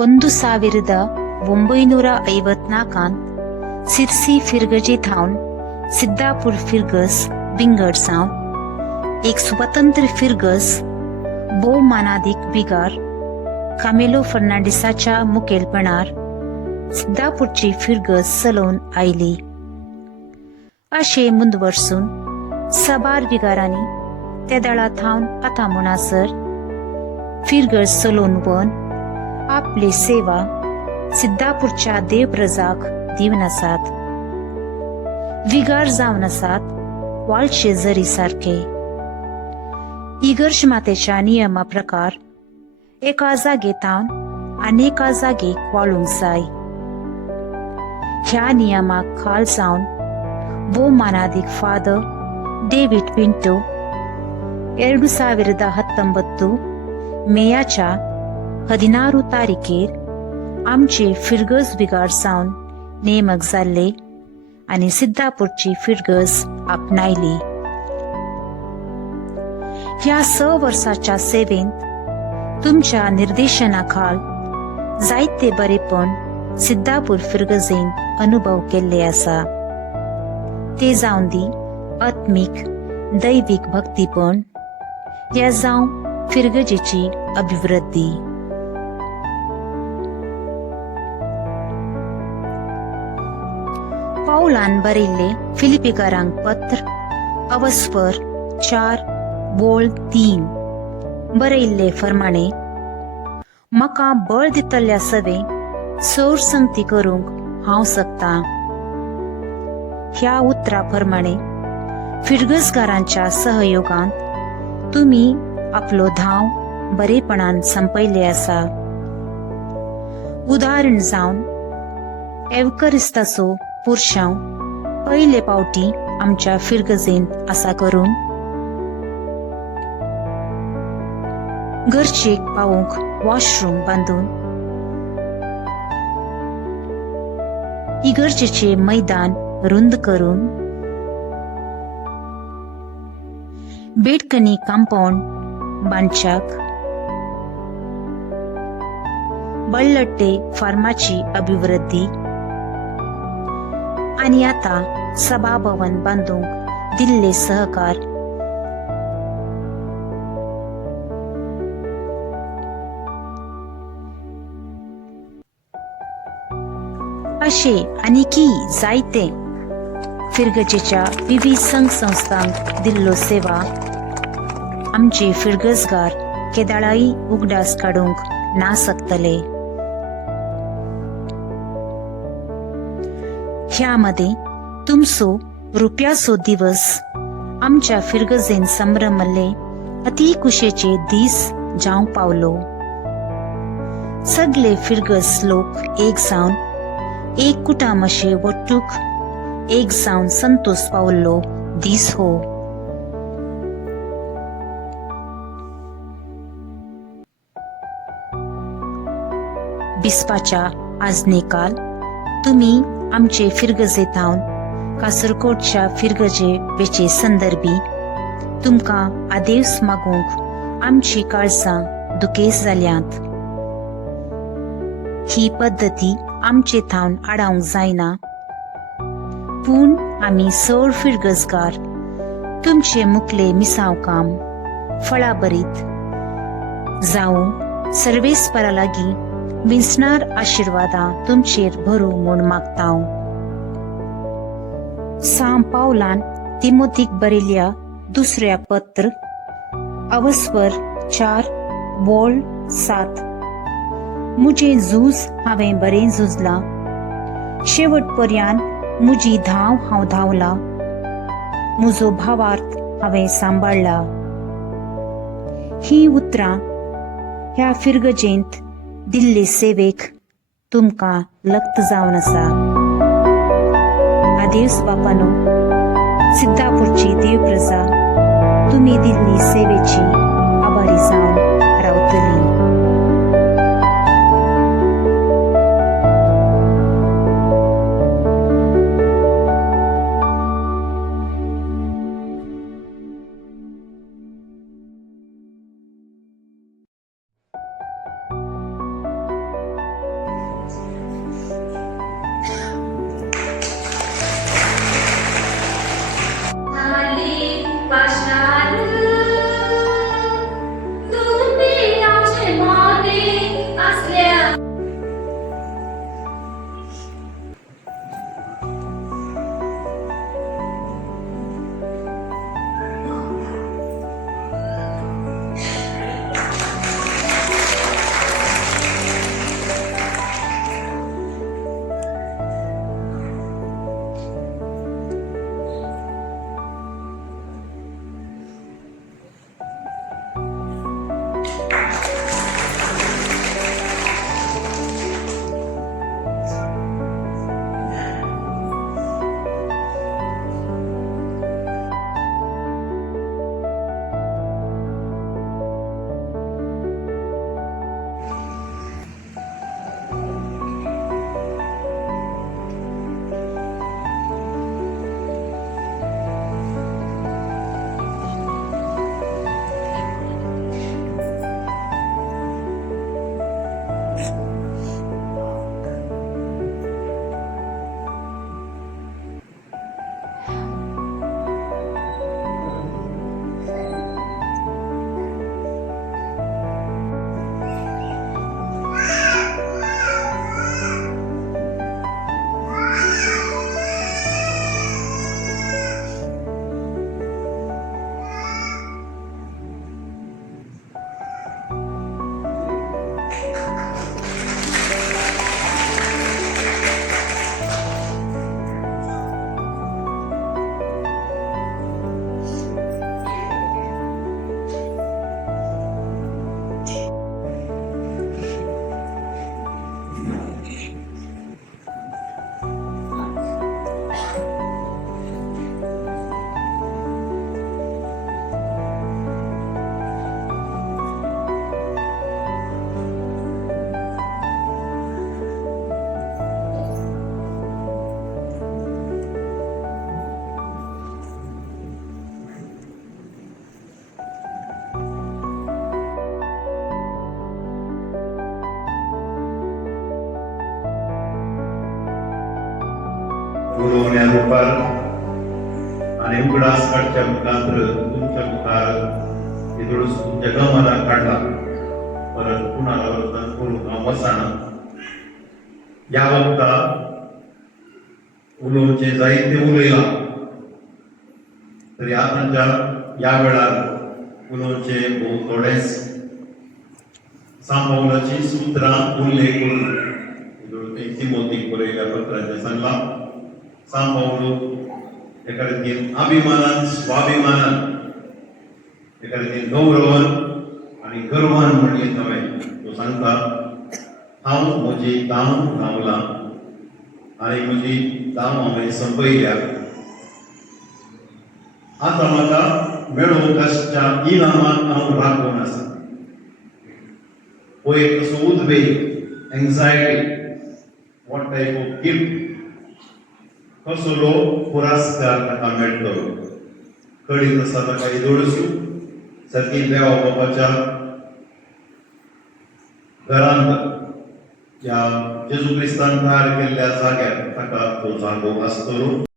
1954 ಸಿರ್ಸಿ ಫಿರ್ಗಜೆ ಥಾउನ್ सिद्धापुर फिरगस बिंगड सावन एक स्वतंत्र फिरगस भोवमानाधिक बिगार कामेलो फर्नांडिसाच्या मुखेलपणान सिद्धापूरची फिरगस चलोवन आयली. अशें मुंदवरसून साबार बिगारांनी त्या दळा थावन आतां म्हणसर फिरगस चलोवन वन आपली सेवा सिद्धापूरच्या देवप्रजाक दिवन आसात. विगार जावन आसात वाळचे जरी सारखे. इगर्ज मातेच्या नियमा प्रकार एका जागेतावन आनेका जागेक वाळूंक जाय. ह्या नियमाक खाल जावन भोवमानाधिक फादर डेव्हिड पिंटो 2019 मेयाच्या 16 तारीखेर आमचे फिरगस बिगार जावन नेमक जाल्ले आनी सिद्धापूरची फिरगस आपणायली. ह्या 6 वर्साच्या सेवेंत तुमच्या निर्देशनाखाल जायते बरेपण सिद्धापूर फिरगजेन अनुभव केल्ले आसा. ते जावन दी आत्मीक दैविक भक्तीपण या जावं फिरगजेची अभिवृद्धी. पौलान बरयल्ले फिलिपिकारांक पत्र अवस्वर 4:3 बरयल्ले फर्माणे म्हाका बळ दितल्या सवे सोर संगती करूंक हांव सकता. ह्या उतरा प्रमाणे फिरगसगारांच्या सहयोगांत तुमी आपलो धांव बरेपणान संपयले आसा. उदाहरण जावन एवकरिस्ताचो पुरशांव पयले पावटी आमच्या फिरगजेंत आसा करून घरचेक पावूंक वॉशरूम बांदून इगर्जेचे मैदान रुंद करून बेडकनी कंपाऊंड बांदच्याक बळ्ळट्टे फार्माची अभिवृद्धी आणि आता सभा भवन बांदूंक दिल्ले सहकार अशे आनीकी जायते फिरगजेच्या विविध संघ संस्थांक दिल्लो सेवा आमचे फिरगसगार केदाळाई उगडास काडूंक ना सकतले. ह्यामध्ये तुमचो रुपयाचो दिवस आमच्या फिरगजेन संभ्रमले अति कुशेचे दीस जावंक पावलो. सगळे फिरगस लोक एक जावन एक कुटाम अशे वट्टूक एक जावन संतोष पावल्लो दीस हो. बिस्पाच्या आजनेकाल तुमी आमचे फिरगजे थावन कासरकोटच्या फिरगजे वेचे संदर्भी तुमकां आदेश मागूंक आमची काळजां दुखेस जाल्यांत. ही पद्धती आमचे थावन आडावंक जायना, पूण आमी चड फिरगसगार तुमचे मुखले मिसाव काम फळा बरीत जावं सर्वेस्परा लागीं विंचणार आशिर्वादां तुमचेर भरूं म्हूण मागतां. सांव पावलान तिमोथीक बरयल्ल्या दुसऱ्या पत्र अवस्वर 4:7 मुझे झूज हांवें बरें झुजलां, शेवट पर्यंत मुजी धांव हांव धांवला, म्हजो भावार्थ हांवें सांबाळला. ही उतरां ह्या फिरगजेंत दिल्ले सेवेक तुमकां लक्त जावन आसा. आदेस बापानो, सिद्धापूरची देवप्रजा तुमी दिल्ली सेवेची आभारी जावन रावतली. उलोवण्या रूपार आणि उगडास काडच्या मुखांतर तुमच्या मुखार इदोळूस तुमच्या गमना काढला परत पुनरावर्तन करून हांव वसाना ह्या वक्ता उलोवचे जायते उलयला तरी आतांच्या ह्या वेळार उलोवचे भोव थोडेच सांबावलाची सुत्रां उल्लेख करून तिमोथीक बरयल्या पत्रांचे सांगला सांबावलो एका रितीन अभिमानान स्वाभिमानान एका रितीन गौरवान आणि गर्वान म्हणीत हांवें तो सांगता हांव म्हजी दाव धांवला आणि म्हजी दाव हांवें संपयल्या आता म्हाका मेळो कश्टच्या इनामाक हांव राखून आसा हो एक कसो उद्वेग anxiety what type of gift कसलो पुरस्कार ताका मेळटलो कळीत आसा ताका इदोळसू सती देवा बापाच्या घरांत या जेजू क्रिस्तान तयार केल्ल्या जाग्यार ताका तो जागो आसतलो